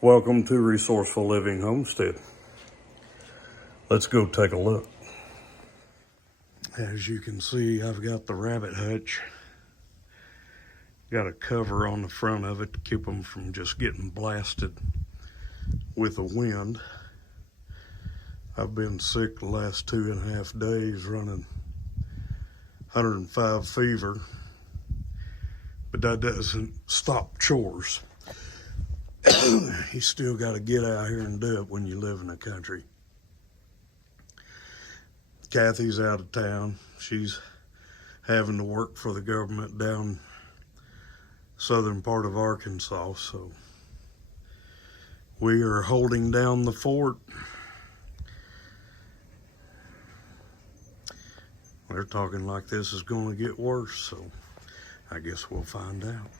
Welcome to Resourceful Living Homestead. Let's go take a look. As you can see, I've got the rabbit hutch. Got a cover on the front of it to keep them from just getting blasted with the wind. I've been sick the last 2.5 days running 105 fever, but that doesn't stop chores. You still got to get out here and do it when you live in the country. Kathy's out of town. She's having to work for the government down southern part of Arkansas, so we are holding down the fort. They're talking like this is going to get worse, so I guess we'll find out.